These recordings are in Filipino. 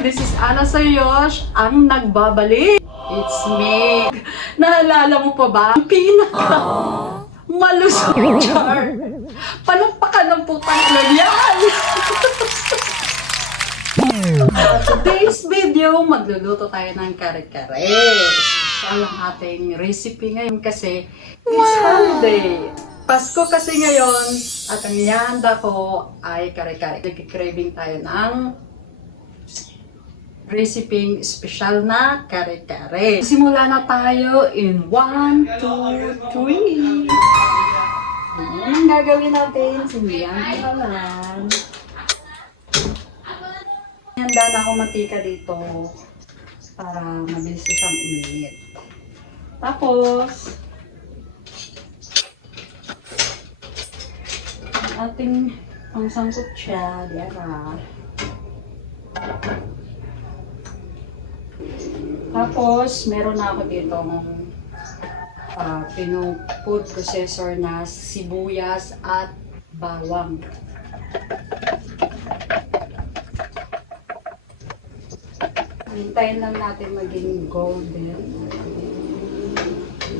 This is Ana Sayosh, ang nagbabalik. It's me. Naalala mo pa ba? Ang pinaka malusog char. Palampakan ng putang ina yan. Today's video, magluluto tayo ng kare-kare. Special ang ating recipe ngayon kasi it's holiday. Pasko kasi ngayon at ang ihanda ko ay kare-kare. Nagki-craving tayo ng recipe special na kare-kare. Simula na tayo in 1, 2, 3. Ang gagawin natin, sindihan ko lang. Handa na ako mantika dito para mabilis siyang uminit. Tapos, ating pangsangkot siya, diara. Tapos, meron na ako dito food processor na sibuyas at bawang. Hintayin lang natin maging golden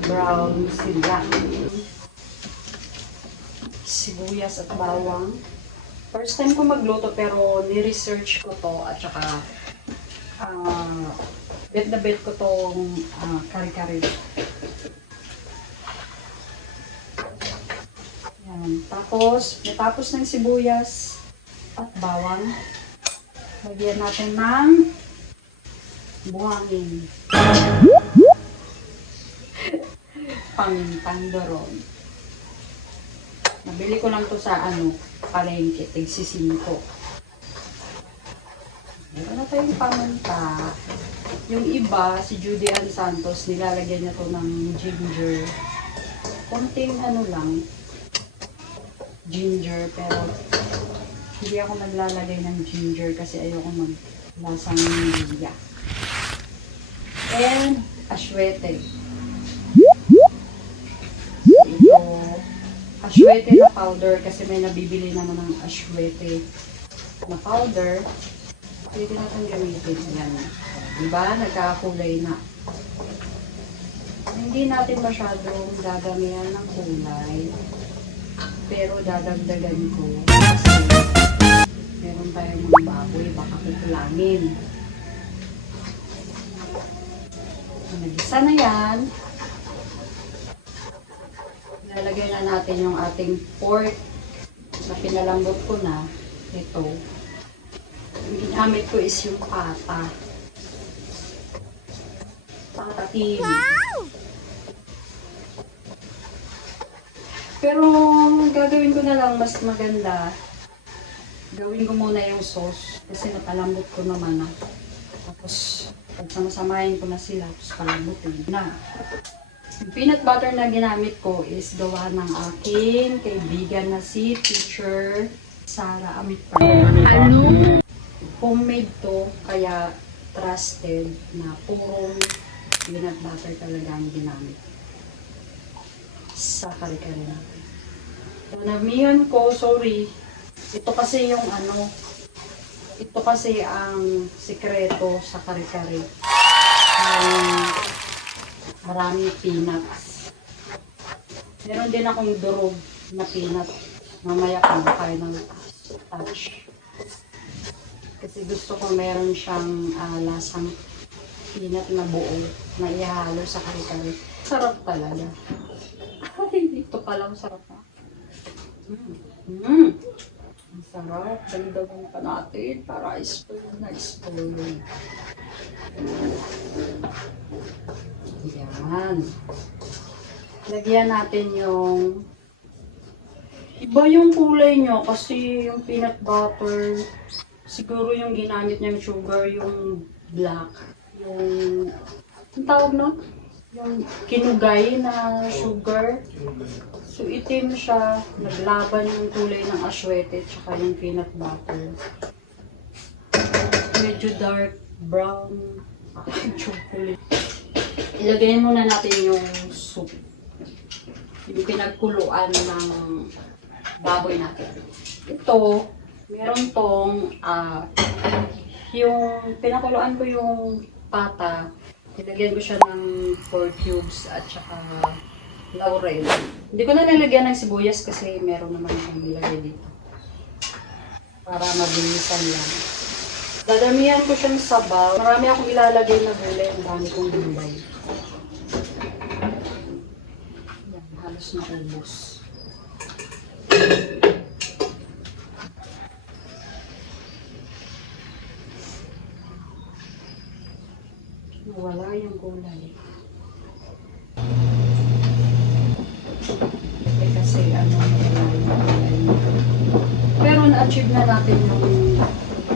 brown sila. Sibuyas at bawang. First time ko magluto pero ni-research ko to at saka bet na bet ko tong kare-kare. Yan. Tapos, natapos ng sibuyas at bawang, lagyan natin ng buhangin. Pamintang doron. Nabili ko lang to sa palengke, tig-5. Meron na tayong paminta. Yung iba, si Judy Ann Santos, nilalagyan niya to ng ginger. Konting lang, ginger, pero hindi ako naglalagay ng ginger kasi ayoko maglasang nilya. And aswete. Ito, aswete na powder kasi may nabibili naman ng aswete na powder. Pwede natin gamitin yan. Diba? Nagkakakulay na. Hindi natin masyadong gagamihan ng kulay. Pero dadagdagan ko. Kasi meron tayong mga baboy. Baka kukulangin. Nagisa na yan. Nalagay na natin yung ating pork na pinalambot ko na. Ito. Yung ginamit ko is yung pata. Patatim. Wow! Pero gagawin ko na lang mas maganda. Gawin ko muna yung sauce kasi napalambot ko naman na. Tapos pag samasamahin ko na sila, tapos palambutin na. Yung peanut butter na ginamit ko is gawa ng aking kaibigan na si Teacher Sara Amitpa. Homemade to, kaya trusted na purong peanut butter talaga ang ginamit sa kare-kare natin. So, namihan ko, sorry. Ito kasi yung ito kasi ang sikreto sa kare-kare. Maraming peanuts. Meron din akong durog na peanut. Mamaya kung kayo ng touch. Kasi gusto ko meron siyang lasang peanut na buo na ihalo sa kare-kare. Sarap talaga. Ay, ito palang sarap na. Ang sarap. Dagdagan pa natin para spoon na spoon. Yan. Lagyan natin yung iba yung kulay nyo kasi yung peanut butter siguro yung ginamit niyang sugar yung black yung tawag na yung kinugay na sugar, so itim siya, naglaban yung kulay ng aswete tsaka yung peanut butter, medyo dark brown chocolate. Ilagay muna natin yung soup, yung pinagkuluan ng baboy natin. Ito, meron tong Yung pinakuluan ko yung pata, nilagyan ko siya ng 4 cubes at saka laurel. Hindi ko na nilagyan ng sibuyas kasi meron naman akong nilagay dito. Para mabilisan lang. Dadamihan ko siyang sabaw. Marami akong ilalagay na gulay. Ang dami kong gulay. Yan, halos na ubos. Wala yung gulay. Kasi ano, wala yung gulay. Pero na-achieve na natin yung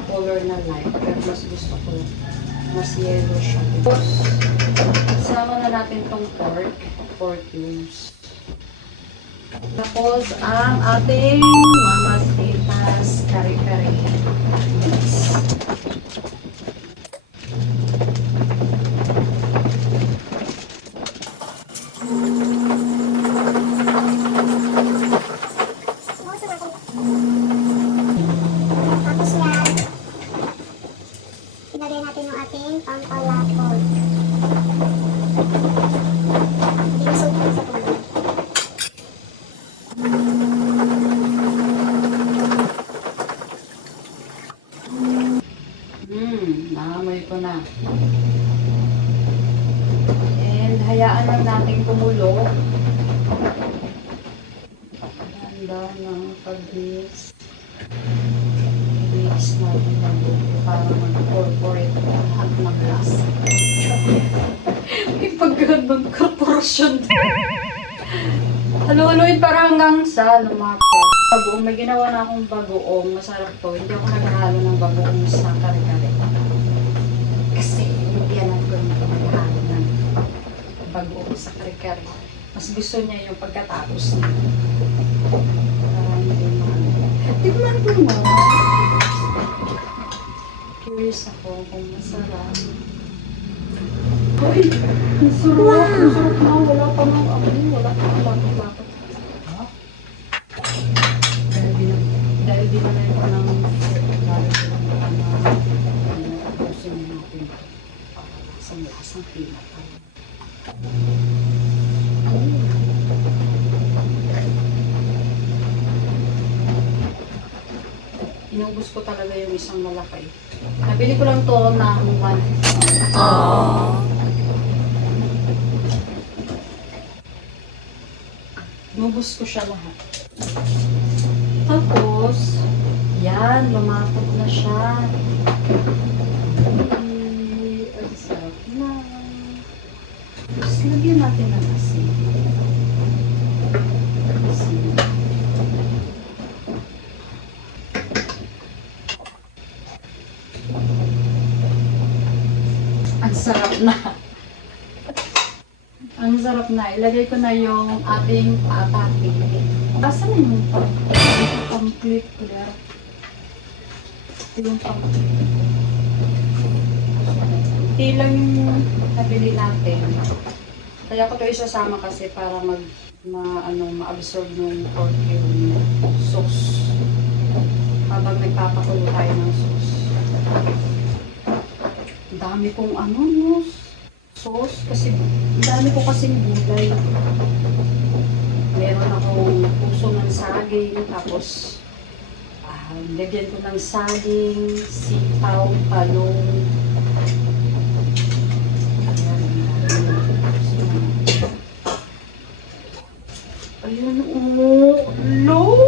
color na light. Pero mas gusto ko, mas yellow siya. Tapos, sama na natin tong pork cubes. Tapos, ang ating mamasitas kare-kare. Tapos yan, ilagay natin yung ating pampalapot. Hindi masukot sa tubig. Naamoy ko na. And hayaan lang natin kumulo. Handa ng pag-mix. I-mix natin mabuti para mag-incorporate lahat ng lasa. May pagganong korporasyon din. Halo-haloin para hanggang sa lumakot. Bagoong, may ginawa na akong bagoong. Masarap to. Hindi ako naghahalo ng bagoong sa kare-kare. Kasi yan ang ko naghahalo ng bagoong sa kare-kare. Mas gusto niya yung pagkatapos niya. Hindi maano. Tignan ko mo. Curious ako kung masarap. Uy! Ang sarap! Ang sarap na! Wala pa nang ako. Wala pa nang lapot-lapot. Dahil di na lang ko ng tapusin natin ito. Lasang-lasang pinat. Inubos ko talaga yung isang malaki. Nabili ko lang to ng 150. Inubos ko siya lahat. Tapos, yan, lumakot na siya. Ay, ang sarap na. Tapos, lagyan natin ng asin. Ang sarap na. Ang sarap na. Ilagay ko na yung ating patati. Asan na yung pang-clip ko there? Ito yung pang-clip. Ito lang yung nabili natin. Kaya ko ito isasama kasi para ma-absorb yung pork yung sauce. Habang nagpapakulo tayo ng sauce. Ang dami kong sauce kasi ang dami ko kasing gulay. Meron akong puso ng saging, tapos lagyan ko ng saging, sitaw, talong. Ayan, no!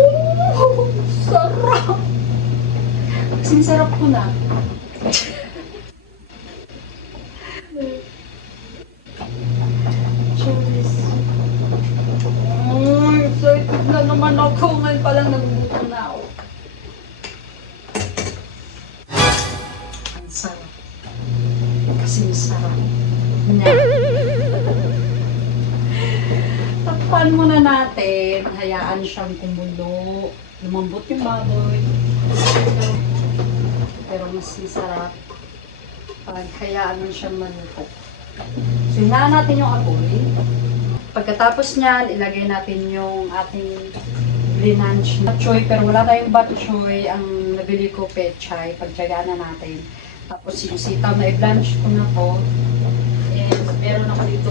Sarap! Kasing sarap ko na. Excited na naman ako. Ngayon palang nagugutom na ako. Ang sarap. Kasing sarap. Takpan muna natin. Hayaan siyang kumulo. Lumambot yung baboy. Pero mas masarap pag hayaan mo siyang maluto. So, hinaan natin yung apoy. Pagkatapos niyan, ilagay natin yung ating linanch na choy. Pero wala tayong bat choy. Ang nabili ko pechay. Pagtyagaan na natin. Tapos yung sitaw na i-blanch ko na to. And meron ako dito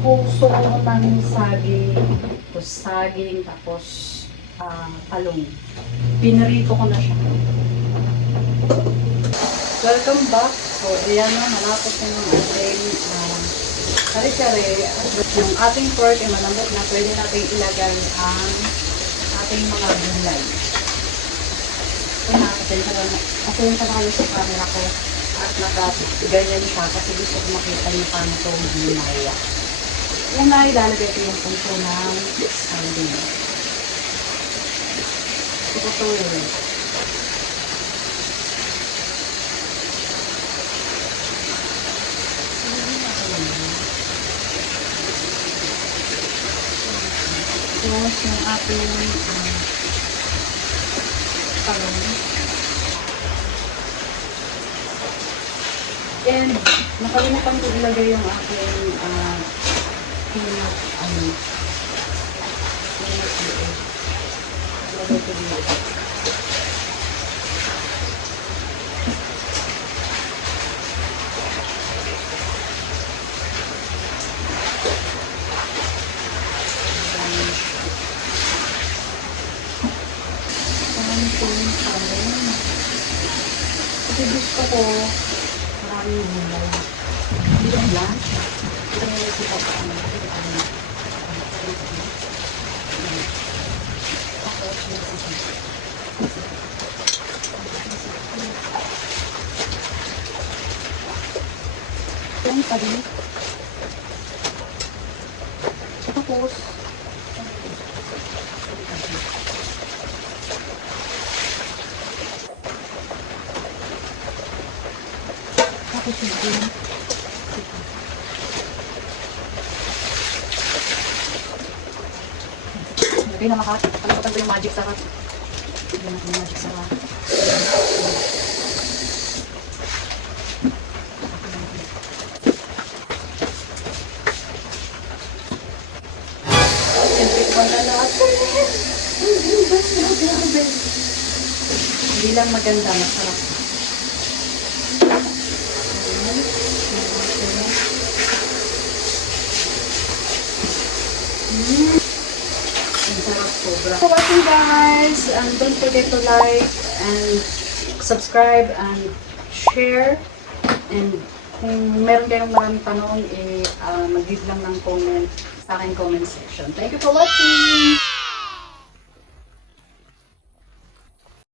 puso ng saging, tapos talong. Pinarito ko na siya. Welcome back. So, ayan na, malapot na yung ating kare-kare. Yung ating pork ay malambot na, pwede natin ilagay ang ating mga gulay. Ito na, pasensya na kayo sa camera ko at naka-ganyan siya kasi gusto ko makita niyo paano ito gumaya. Una, ilalagay ko yung puso ng saging. Ito to yun. Tapos yung ating talong. And nakalimutan ko ilagay yung aking peanut ilagay ko dito. Kasi gusto ko maraming gulay. Hindi lang blanch. Ito yung nakikita ko. Yan pa rin. Tapos, yun. Lagay na makat. Palimutan ko yung magic sarap. Lagyan natin yung magic sarap. Siyempre ko na natin. Hindi lang maganda, masarap. For watching, guys, and don't forget to like and subscribe and share, and kung meron kayong maraming tanong, mag-leave lang ng comment sa aking comment section. Thank you for watching!